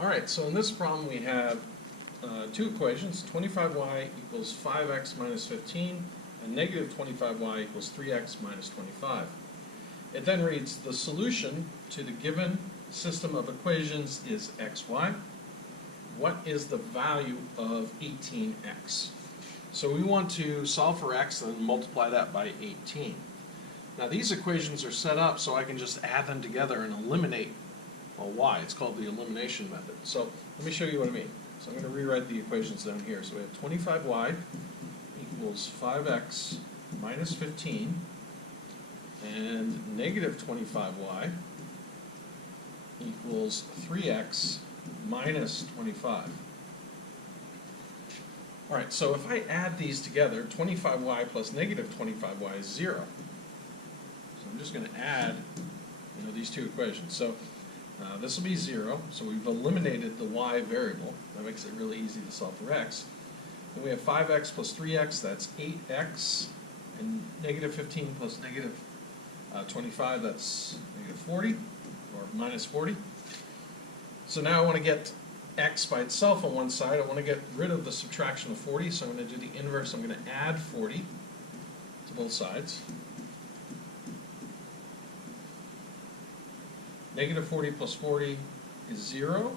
Alright, so in this problem we have two equations, 25y equals 5x minus 15, and negative 25y equals 3x minus 25. It then reads, the solution to the given system of equations is xy. What is the value of 18x? So we want to solve for x and multiply that by 18. Now these equations are set up so I can just add them together and eliminate y. It's called the elimination method. So let me show you what I mean. So I'm going to rewrite the equations down here. So we have 25y equals 5x minus 15 and negative 25y equals 3x minus 25. Alright, so if I add these together, 25y plus negative 25y is 0. So I'm just going to add these two equations. So this will be 0, so we've eliminated the y variable. That makes it really easy to solve for x. Then we have 5x plus 3x, that's 8x, and negative 15 plus negative 25, that's negative 40, or minus 40. So now I want to get x by itself on one side. I want to get rid of the subtraction of 40, so I'm going to do the inverse. I'm going to add 40 to both sides. Negative 40 plus 40 is 0.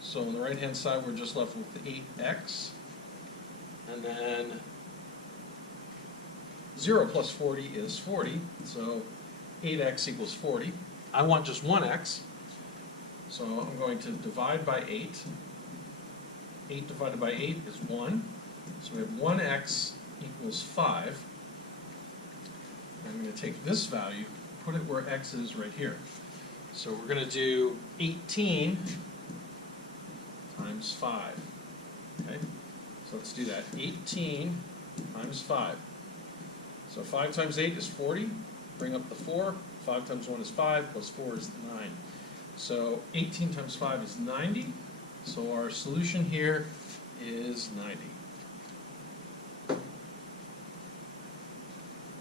So on the right-hand side, we're just left with 8x. And then 0 plus 40 is 40. So 8x equals 40. I want just one x. So I'm going to divide by 8. 8 divided by 8 is 1. So we have 1x equals 5. I'm going to take this value, put it where x is right here. So we're going to do 18 times 5. Okay? So let's do that. 18 times 5. So 5 times 8 is 40. Bring up the 4. 5 times 1 is 5, plus 4 is 9. So 18 times 5 is 90. So our solution here is 90.